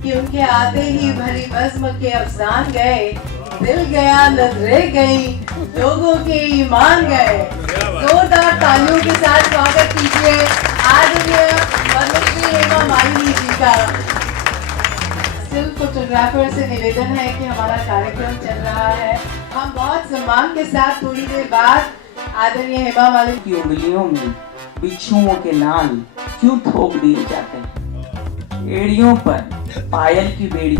क्योंकि आते ही भरी बज़्म के अफसान गए, दिल गया नजरें गई, लोगों के ईमान गए। जोरदार तालियों के साथ स्वागत कीजिए आदरणीय पद्मश्री हेमा मालिनी जी का। स्टिल फोटोग्राफर से निवेदन है कि हमारा कार्यक्रम चल रहा है, हम बहुत सम्मान के साथ थोड़ी देर बाद आदरणीय हेमा मालिनी की उंगलियों में बिच्छुओं के नाल क्यों थोप दिए जाते हैं, एड़ियों पर पायल की बेड़ी।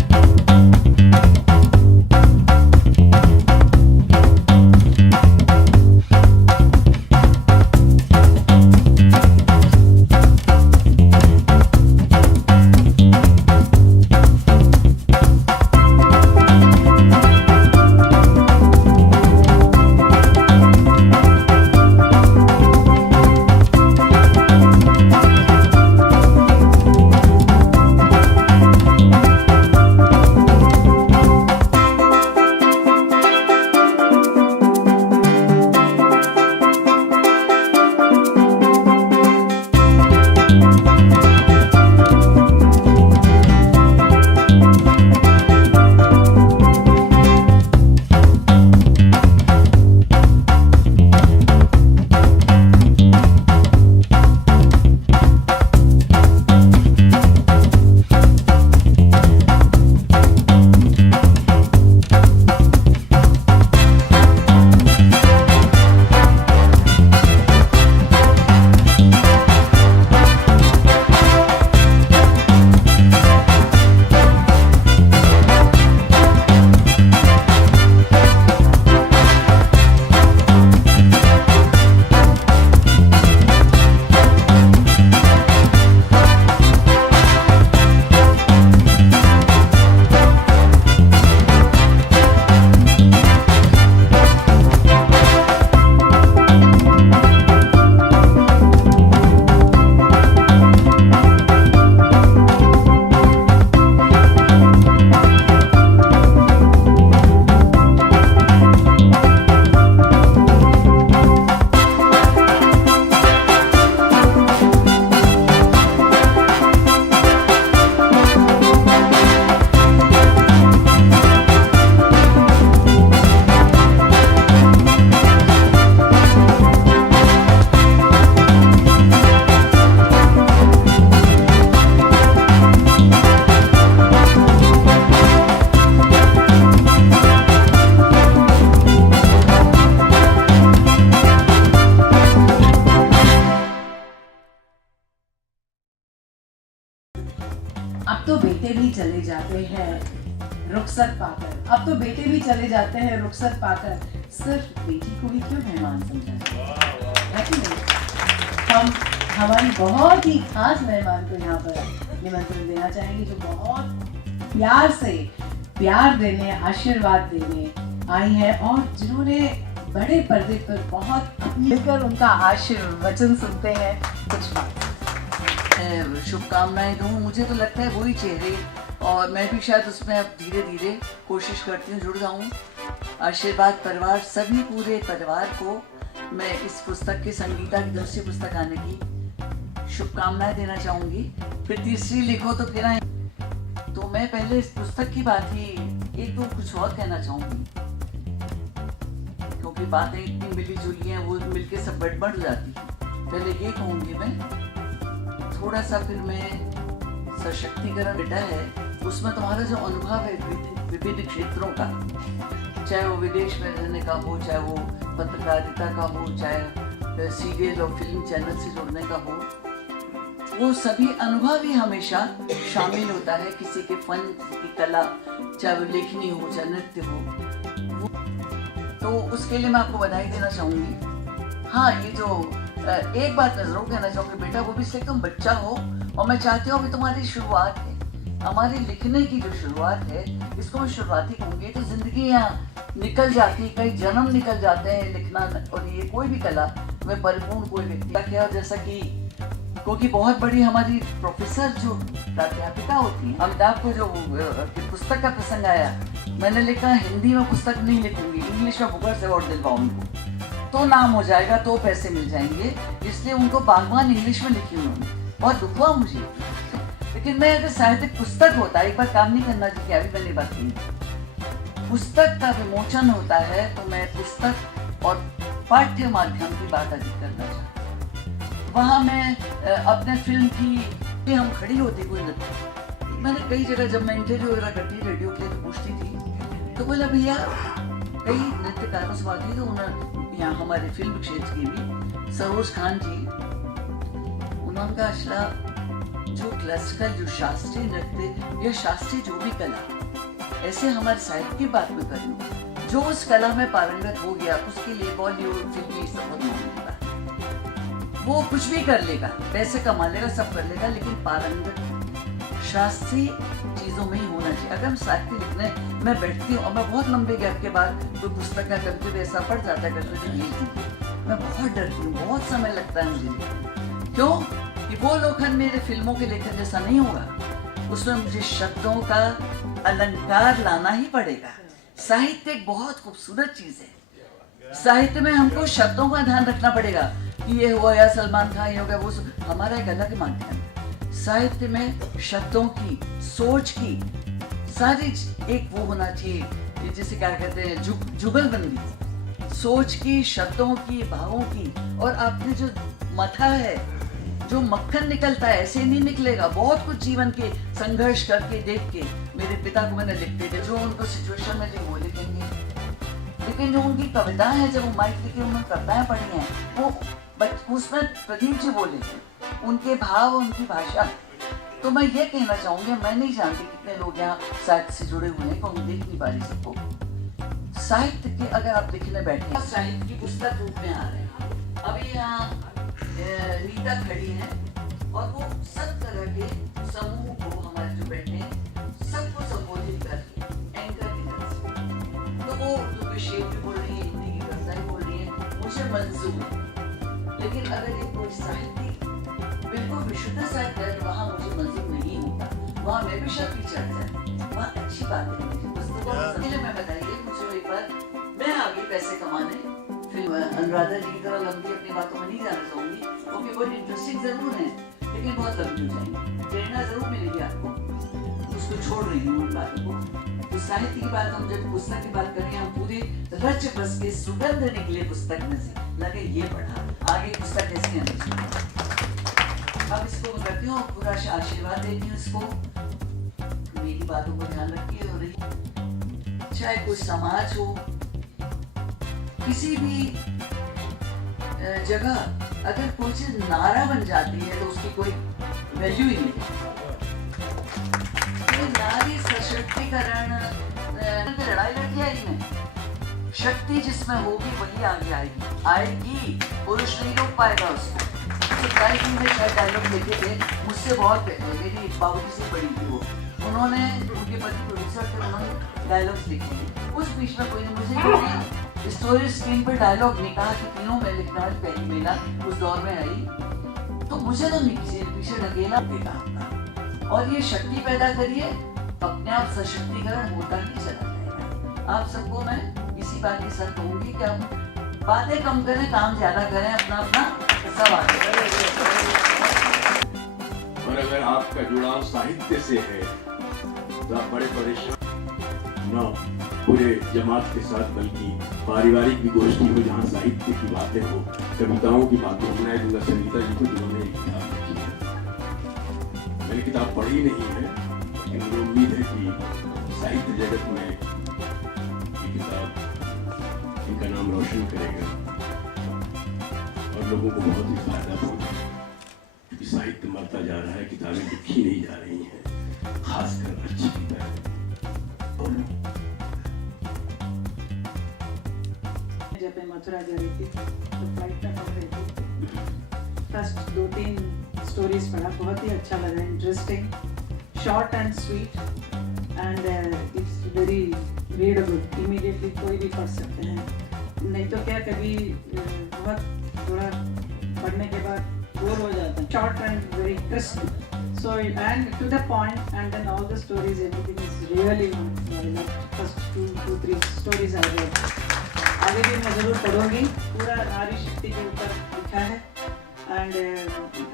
अब तो बेटे भी चले जाते हैं रुखसत पाकर, अब तो बेटे भी चले जाते हैं रुखसत पाकर, सिर्फ बेटी को ही क्यों मेहमान समझा है कि नहीं। हम हमारी बहुत ही खास मेहमान को यहाँ पर निमंत्रण देना चाहेंगे, जो बहुत प्यार से प्यार देने, आशीर्वाद देने आई है और जिन्होंने बड़े पर्दे पर बहुत मिलकर उनका आशीर्वचन सुनते हैं। कुछ बात शुभकामनाएं दूं, मुझे तो लगता है वही चेहरे, और मैं भी शायद उसमें अब धीरे धीरे कोशिश करती हूँ जुड़ जाऊँ। आशीर्वाद परिवार, सभी पूरे परिवार को मैं इस पुस्तक की, संगीता की दूसरी पुस्तक आने की शुभकामनाएं देना चाहूँगी। फिर तीसरी लिखो तो फिर आए। तो मैं पहले इस पुस्तक की बात ही एक दो कुछ और कहना चाहूँगी, क्योंकि बातें इतनी मिली जुली हैं, वो मिलके सब बड़बड़ हो जाती है। पहले ये कहूँगी मैं थोड़ा सा, फिर मैं सशक्तिकरण बेटा है, उसमें तुम्हारा जो अनुभव है विभिन्न क्षेत्रों का, चाहे वो विदेश में रहने का हो, चाहे वो पत्रकारिता का हो, चाहे सीरियल और फिल्म चैनल से जुड़ने का हो, वो सभी अनुभव ही हमेशा शामिल होता है किसी के फन, किसी की कला, चाहे वो लेखनी हो, चाहे नृत्य हो। तो उसके लिए मैं आपको बधाई देना चाहूँगी। हाँ, ये जो एक बात मैं जरूर कहना चाहूँगी बेटा, वो भी इसलिए तुम बच्चा हो और मैं चाहती हूँ अभी तुम्हारी शुरुआत है, हमारी लिखने की जो शुरुआत है, इसको मैं शुरुआती कहूँगी। तो जिंदगी यहाँ निकल जाती है, कई जन्म निकल जाते हैं लिखना, और ये कोई भी कला में परिपूर्ण कोई व्यक्ति क्या, जैसा कि क्योंकि बहुत बड़ी हमारी प्रोफेसर जो प्राध्यापिका होती हैं, अमिताभ को जो पुस्तक का प्रसंग आया, मैंने लिखा हिंदी में पुस्तक नहीं लिखूंगी, इंग्लिश में बुकर्स अवार्ड दिलवाऊं उनको, तो नाम हो जाएगा, तो पैसे मिल जाएंगे, इसलिए उनको बागवान इंग्लिश में लिखी उन्होंने। बहुत दुख हुआ मुझे, लेकिन मैं अगर साहित्यिक पुस्तक होता, एक बार काम नहीं करना चाहिए, अभी मैंने बात की, पुस्तक का विमोचन होता है तो मैं पुस्तक और पाठ्य माध्यम की बात अधिक करना चाहता हूँ। वहाँ मैं अपने फिल्म की हम खड़ी होती कोई नृत्य, मैंने कई जगह जब मैं इंटरव्यू वगैरह करती रेडियो के लिए तो पूछती थी, तो बोला भैया कई नृत्यकारों से बात की, तो उन्होंने यहाँ हमारे फिल्म क्षेत्र की भी सरोज खान जी, उन्होंने कहा अशला जो क्लासिकल जो शास्त्रीय नृत्य या शास्त्रीय जो भी कला, ऐसे हमारे साहित्य की बात में करूँ, जो उस कला में पारंगत हो गया उसके लिए बॉलीवुड फिल्म सब मांगने बात, वो कुछ भी कर लेगा, पैसे कमा लेगा, सब कर लेगा, लेकिन पारंगत शास्त्रीय चीजों में ही होना चाहिए। अगर हम साहित्य लिखने मैं बैठती हूँ और मैं बहुत लंबे गैप के बाद कोई पुस्तक का करते हुए ऐसा पढ़ जाता है करते हुए मैं बहुत डरती हूँ, बहुत समय लगता है मुझे। क्यों? कि वो लेखन मेरे फिल्मों के लेखन जैसा नहीं होगा, उसमें मुझे शब्दों का अलंकार लाना ही पड़ेगा। साहित्य एक बहुत खूबसूरत चीज है, साहित्य में हमको शब्दों का ध्यान रखना पड़ेगा कि ये हो गया सलमान खान, ये हो गया वो, हमारा एक अलग माध्यम है। साहित्य में शब्दों की, सोच की सारी एक वो होना चाहिए, जिसे क्या कहते हैं जुगलबंदी, सोच की, शब्दों की, भावों की। और आपने जो मथा है, जो मक्खन निकलता है ऐसे नहीं निकलेगा, बहुत कुछ जीवन के संघर्ष करके देख के मेरे पिता को मैंने लिखते थे, जो उनको सिचुएशन में थे वो लिखेंगे, लेकिन जो उनकी कविताएं हैं, जब वो माइक लिखे उन्होंने कविताएं पढ़ी हैं, वो उसमें प्रदीप जी बोले थे, उनके भाव, उनकी भाषा। तो मैं ये कहना चाहूंगी, मैं नहीं जानती कितने लोग यहाँ साहित्य से जुड़े हुए हैं, क्योंकि देख नहीं पा रही सबको। साहित्य के अगर आप लिखने बैठे, साहित्य की पुस्तक रूप में आ रहे हैं। अभी यहाँ नीता खड़ी है और वो सब तरह के समूह को, हमारे जो बैठे हैं सबको संबोधित कर रही है एंकर की तरह से। तो वो उर्दू के शेर भी बोल रही है, हिंदी की कविताएं बोल रही है, मुझे मंजूर है। लेकिन अगर ये कोई साहित्यिक बिल्कुल विशुद्ध साहित्य है तो वहाँ मुझे मंजूर नहीं होता, वहाँ मैं भी शब्द चढ़ जाए, वहाँ अच्छी बात है। मुझे पुस्तकों के लिए मैं बताइए, मुझे एक बार मैं आगे पैसे कमाने, फिर अनुराधा जी की तरह लंबी अपनी बातों में नहीं जाना चाहूंगी, क्योंकि बहुत इंटरेस्टिंग जरूर है, लेकिन बहुत लंबी हो जाएंगी, प्रेरणा जरूर मिलेगी आपको, उसको छोड़ रही हूँ उन बातों को। तो साहित्य की बात, हम जब पुस्तक की बात करें, हम पूरे रच बस के सुगंध निकले पुस्तक में से, लगे ये पढ़ा, आगे पुस्तक कैसी आनी चाहिए। अब इसको मैं करती हूँ, पूरा आशीर्वाद देती हूँ इसको, मेरी बातों को ध्यान रखिए। हो रही चाहे कोई समाज हो, किसी भी जगह अगर कोई चीज नारा बन जाती है तो उसकी कोई वैल्यू ही नहीं। तो नारी सशक्तिकरण लड़ाई लड़की आई में, शक्ति जिसमें होगी वही आगे आएगी, पुरुष नहीं रोक पाएगा उसको। तो शायद डायलॉग लिखे थे मुझसे, बहुत मेरी बाबूजी से पढ़ी थी वो, उन्होंने, उनके पति प्रोड्यूसर थे, उन्होंने डायलॉग्स लिखे थे। उस बीच में कोई ने मुझे स्टोरी स्क्रीन पर डायलॉग नहीं कहा कि तीनों में लिखना है, पहली महिला उस दौर में आई, तो मुझे तो नहीं पीछे ढकेला देगा। और ये शक्ति पैदा करिए, अपने आप सशक्तिकरण होता ही चला जाएगा। आप सबको मैं इसी बात के साथ कहूंगी कि आप बातें कम करें, काम ज्यादा करें, अपना अपना सब आगे। और अगर आपका जुड़ाव साहित्य से है तो आप बड़े परेशान न पूरे जमात के साथ, बल्कि पारिवारिक भी गोष्ठी हो जहाँ साहित्य की बातें हो, कविताओं की बातें हो। मैं दूंगा संगीता जी को, जिन्होंने एक किताब लिखी है। मैंने किताब पढ़ी नहीं है, लेकिन मुझे उम्मीद है कि साहित्य जगत में ये किताब इनका नाम रोशन करेगा और लोगों को बहुत ही फायदा होगा, क्योंकि साहित्य मरता जा रहा है, किताबें लिखी नहीं जा रही हैं, खासकर अच्छी किताबें। जब मैं मथुरा जा रही थी तो फ्लाइट में पढ़ रही थी, फर्स्ट 2-3 स्टोरीज पढ़ा, बहुत ही अच्छा लगा, interesting, short and sweet and it's very readable, immediately कोई भी पढ़ सकते हैं। नहीं तो क्या, कभी बहुत थोड़ा पढ़ने के बाद बोर हो जाते हैं. Short and very crisp. So and to the point, and then all the stories, everything is really like first two, 3 stories I read. आगे भी मैं ज़रूर पढ़ूंगी. पूरा नारी शक्ति के ऊपर लिखा है. And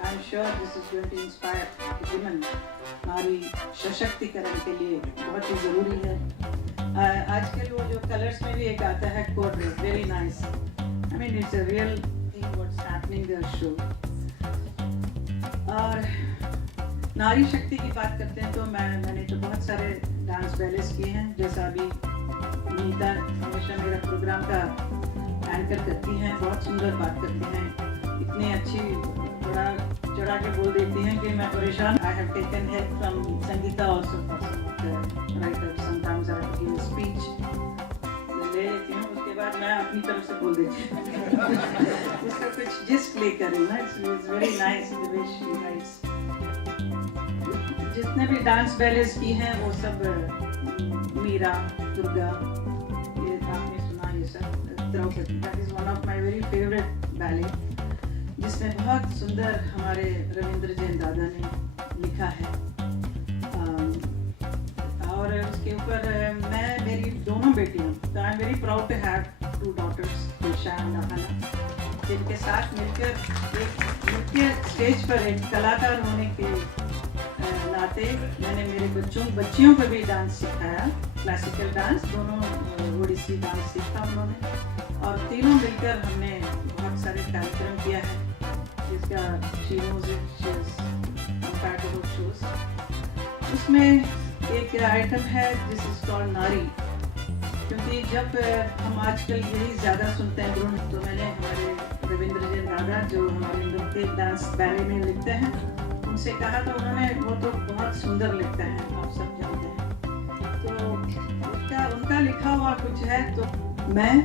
I'm sure this is going to inspire women. नारी सशक्तिकरण के लिए बहुत ही ज़रूरी है. आजकल वो जो कलर्स में भी एक आता है code, very nice. I mean it's a real thing what's happening there show. और नारी शक्ति की बात करते हैं तो मैंने तो बहुत सारे डांस बैलेस किए हैं. जैसा अभी नीता हमेशा मेरा प्रोग्राम का एंकर करती हैं, बहुत सुंदर बात करती हैं, इतनी अच्छी चढ़ा के बोल देती हैं कि मैं परेशान. I have taken help from Sangeeta also writer. Sometimes I have to give a speech, ले लेती हूँ, उसके बाद मैं अपनी तरफ से बोल देती हूँ. उसका कुछ जिस्ट लेकर ना, it's very nice the way she writes. जितने भी डांस बैलेस की हैं वो सब मीरा, दुर्गा, ये आपने सुना, ये सब Draupadi. That is one of my very favourite ballet, जिसमें बहुत सुंदर हमारे रविंद्र जैन दादा ने लिखा है. और उसके ऊपर मेरी दोनों बेटियां, तो I am very proud to have 2 daughters, Disha and Ahana, जिनके साथ मिलकर एक नृत्य स्टेज पर एक कलाकार होने के नाते मैंने मेरे बच्चियों को भी डांस सिखाया. क्लासिकल डांस, दोनों ओडिसी डांस सीखा उन्होंने, और तीनों मिलकर हमने बहुत सारे कार्यक्रम किया है, जिसका शी शोज. उसमें एक आइटम है जिस इज कॉल्ड नारी, क्योंकि जब हम आजकल यही ज़्यादा सुनते हैं भ्रूण, तो मैंने हमारे रविंद्र जैन दादा जो हमारे नृत्य डांस बैले में लिखते हैं, उनसे कहा तो उन्होंने वो तो बहुत सुंदर लिखता है, आप सब जानते हैं. तो उनका लिखा हुआ कुछ है. तो मैं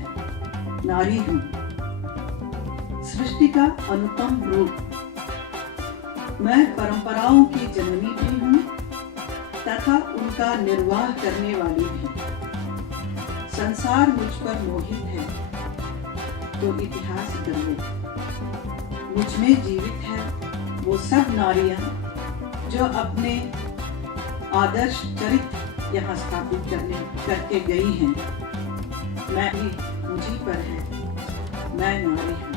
नारी हूँ, सृष्टि का अनुपम रूप. मैं परंपराओं की जननी भी हूँ तथा उनका निर्वाह करने वाली भी. संसार मुझ पर मोहित है तो इतिहास गर्वे. मुझ में जीवित है वो सब नारियां जो अपने आदर्श चरित्र यहाँ स्थापित करके गई हैं. मैं भी मुझी पर है, मैं नारी हूँ.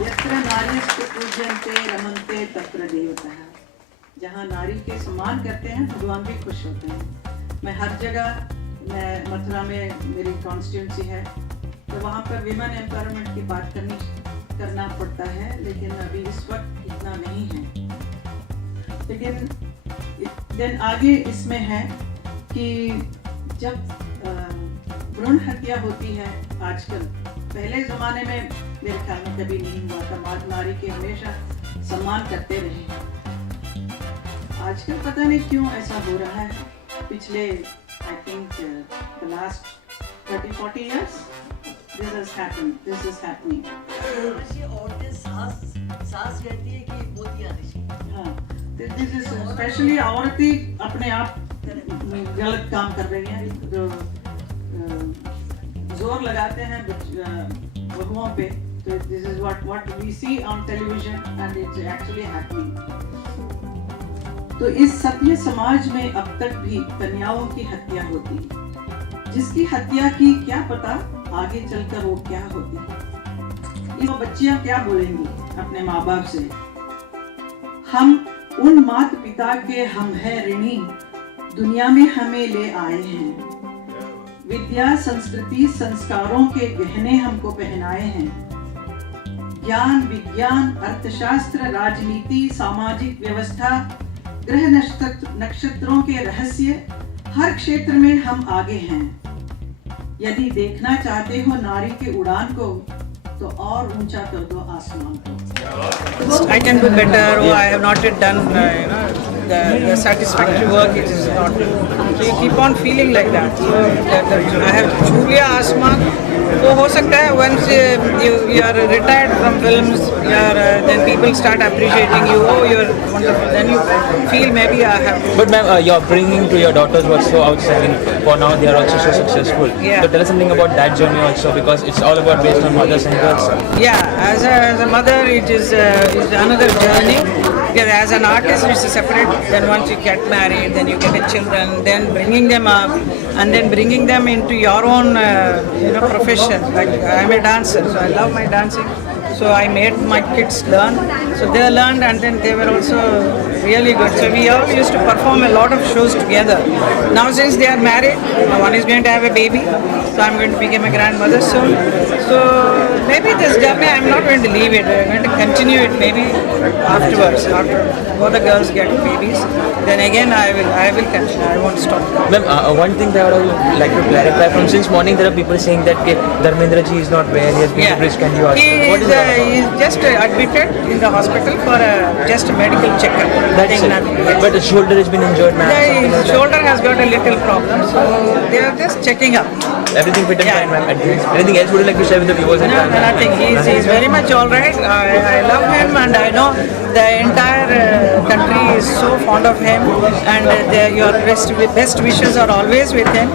यत्र नार्यस्तु पूज्यन्ते रमन्ते तत्र देवताः. जहाँ नारी के सम्मान करते हैं भगवान भी खुश होते हैं. मैं हर जगह, मैं मथुरा में मेरी कॉन्स्टिट्यूंसी है, तो वहाँ पर विमेन एम्पावरमेंट की बात करना पड़ता है, लेकिन अभी इस वक्त इतना नहीं है. लेकिन देन आगे इसमें है कि जब भ्रूण हत्या होती है आजकल, पहले ज़माने में मेरे ख्याल में कभी नहीं हुआ था. नारी के हमेशा सम्मान करते रहे. आजकल पता नहीं क्यों ऐसा हो रहा है. पिछले I think the last 30-40 years this is happening. औरतें सास कहती है कि मोतियां निशी. हाँ, this is especially औरतें अपने आप गलत काम कर रही हैं, जो जोर लगाते हैं बहुओं पे. तो this is what we see on television and it's actually happening. तो इस सभ्य समाज में अब तक भी कन्याओं की हत्या होती है, जिसकी हत्या की क्या पता आगे चलकर वो क्या होती है. ये बच्चियां क्या बोलेंगी अपने माँ बाप से. हम उन माता पिता के हम हैं ऋणी, दुनिया में हमें ले आए हैं. विद्या संस्कृति संस्कारों के गहने हमको पहनाए हैं. ज्ञान विज्ञान अर्थशास्त्र राजनीति सामाजिक व्यवस्था ग्रह नक्षत्रों के रहस्य, हर क्षेत्र में हम आगे हैं. यदि देखना चाहते हो नारी के उड़ान को, तो और ऊंचा कर दो आसमान को. I can do better, or I have not yet done, the satisfactory work it is not. So you keep on feeling like that. So I have Julia Asman. So हो सकता है once you are retired from films, then people start appreciating you. Oh, you're wonderful. Then you feel maybe I have. But ma'am, your bringing to your daughters was so outstanding. For now, they are also so successful. Yeah. So tell us something about that journey also, because it's all about based on mothers and girls. Yeah, as a mother, it is another journey. Because as an artist, it's separate. Then once you get married, then you get a children, then bringing them up, and then bringing them into your own, profession. Like I'm a dancer, so I love my dancing. So I made my kids learn. So they learned, and then they were also really good. So we all used to perform a lot of shows together. Now since they are married, one is going to have a baby, so I'm going to become a grandmother soon. So maybe this journey I'm not going to leave it. I'm going to continue it maybe afterwards. After both the girls get babies, then again I will continue. I won't stop. Ma'am, one thing that I would like to clarify, from since morning there are people saying that Dharmendra ji is not well, he has been to British. Can you ask? What is that? He is just admitted in the hospital for just a medical checkup. That's it. Yes. But the shoulder has been injured, ma'am. The shoulder has got a little problem, so they are just checking up. Everything fit and Yeah. fine, ma'am. Anything else would you like to share with the viewers and No, fans? nothing. He's very much all right. I love him, and I know the entire country is so fond of him, and your best wishes are always with him.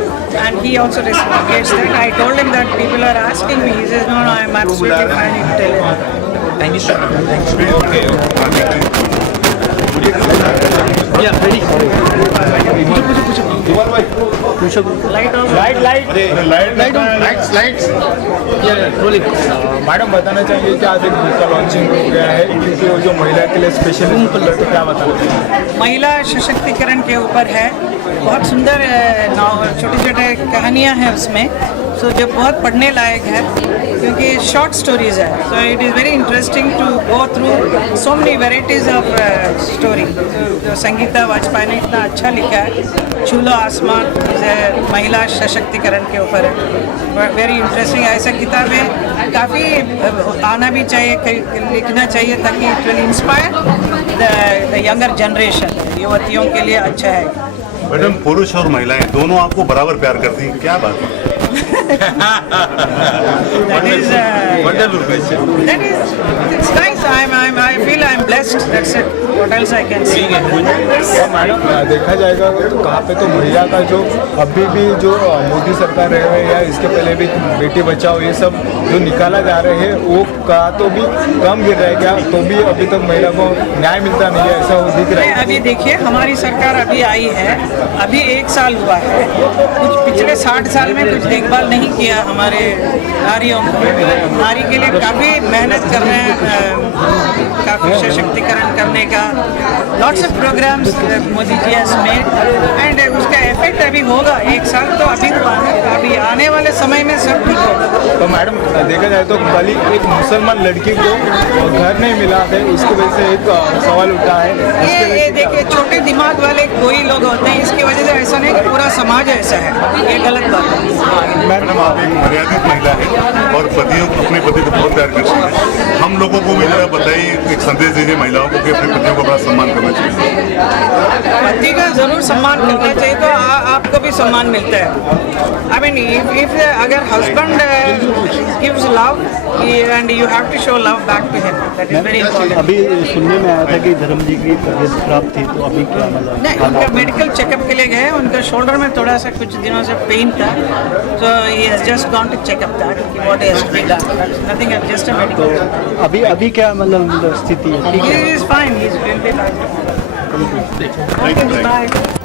And he also reciprocates that. I told him that people are asking me. He says, no, I'm absolutely fine. You tell him. Thank you so much. Thank you. Madam बताना चाहिए कि आज एक book का launching हो गया है, क्योंकि वो जो महिला के लिए स्पेशल तो क्या बताना चाहिए? महिला सशक्तिकरण के ऊपर है। बहुत सुंदर छोटे छोटे कहानियाँ हैं उसमें, सो जो बहुत पढ़ने लायक है, क्योंकि शॉर्ट स्टोरीज है. So it is very interesting to go through so many varieties of story. जो संगीता वाजपेयी ने इतना अच्छा लिखा है, छूलो आसमान महिला सशक्तिकरण के ऊपर है. Very interesting. ऐसा किताबें काफ़ी आना भी चाहिए, लिखना चाहिए, ताकि it will inspire the younger generation. युवतियों के लिए अच्छा है. मैडम, पुरुष और महिलाएं दोनों आपको बराबर प्यार करती हैं, क्या बात है? That is wonderful question. That is, it's nice. I feel I'm blessed. That's it. What else I can say? Madam, देखा जाएगा तो कहाँ पे तो महिला का जो अभी भी जो मोदी सरकार रहे हुए या इसके पहले भी बेटी बचाओ ये सब जो निकाला जा रहे हैं वो का तो भी कम गिर रहा है क्या? तो भी अभी तक महिला को न्याय मिलता नहीं है, ऐसा दिख रहा है. अभी देखिए, हमारी सरकार अभी आई है, अभी 1 साल हुआ है. कुछ पिछले 60 साल में कुछ देखभाल नहीं किया हमारे नारियों को. नारी के लिए काफ़ी मेहनत कर रहे हैं, काफ़ी सशक्तिकरण करने का. Lots of programs Modi ji has made, and उसका इफेक्ट अभी होगा. 1 साल तो अभी हुआ है, अभी आने वाले समय में सब ठीक होगा. तो मैडम, देखा जाए तो कल एक मुसलमान लड़की को घर नहीं मिला है, उसकी वजह से एक सवाल उठा है. ये देखिए, छोटे दिमाग वाले कोई लोग होते हैं, इसकी वजह से ऐसा नहीं कि पूरा समाज ऐसा है. ये गलत बात है. मैडम, आप एक मर्यादित महिला है और पतियों अपने पति को बहुत प्यार करती हैं. हम लोगों को भी जरा बताइए, एक संदेश दीजिए महिलाओं को कि अपने पतियों का बड़ा सम्मान करना चाहिए. पति का जरूर सम्मान करना चाहिए, तो आपको भी सम्मान मिलता है. आई मीन, इफ अगर husband gives love and you have to show love back to him, that is very important. अभी सुनने में आया था कि धर्म जी की तबीयत खराब थी, तो अभी क्या मतलब? नहीं, उनका मेडिकल चेकअप के लिए गए. उनका शोल्डर में थोड़ा सा कुछ दिनों से पेन था, so he has just gone to check up that what has to be done. Nothing, just a medical. अभी क्या मतलब स्थिति है? He is fine. He is will be back. Thank you. Bye.